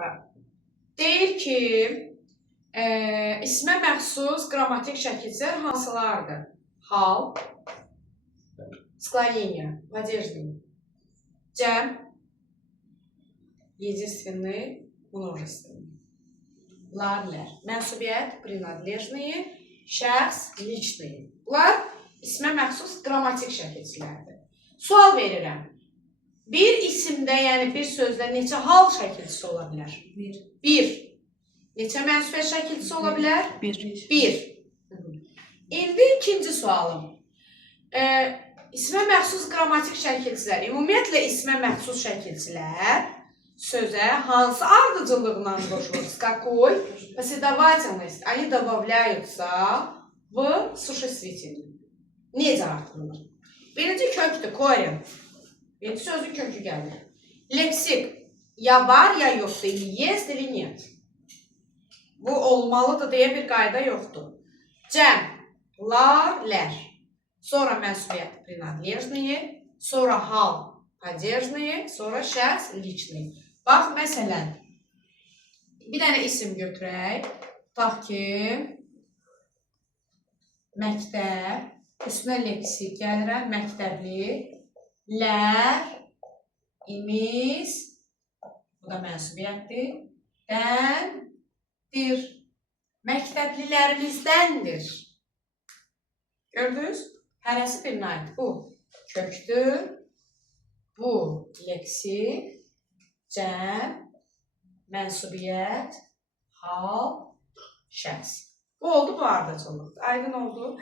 ətrafı. Deyir ki, ismə məxsus qrammatik şəkillər hansılardır? Hal, склонение, падежный, cəm, единственный, множественный. Lar-lər, mənsubiyyət, принадлежные, şəxs, личные. Bunlar ismə məxsus qrammatik şəkilçilərdir. Sual verirəm. Bir isimdə, yəni bir sözdə neçə hal şəkilçisi ola bilər? 1. Neçə mənsubiyyət şəkilçisi ola bilər? 1. İndi ikinci sualım. İsmə məxsus qrammatik şəkilçilər, ümumiyyətlə ismə məxsus şəkilçilər sözə hansı ardıcıllıqla qoşulur? С какой последовательностью они добавляются в существительное? Necə artırılır? Birinci kökdür, korен. Birinci sözün kökü gəlir. Leksik, ya var, ya yoxdur, ili есть, ili нет. Bu olmalıdır deyə bir qayda yoxdur. Cəm, lar, lər. Sonra mənsubiyyət, принадлежные, sonra hal, падежные, sonra şəxs, личный. Bax, məsələn, bir dənə isim götürək. Tutaq ki, məktəb, üstünə leksik gəlirəm, məktəbli, lər, imiz, bu da mənsubiyyətdir, dəndir, məktəblilərimizdəndir. Gördünüz? Hərəsi birinə aid. Bu kökdür, bu leksik, cəm, mənsubiyyət, hal, şəxs. Bu oldu, bu ardıcıllıq. Aydın oldu.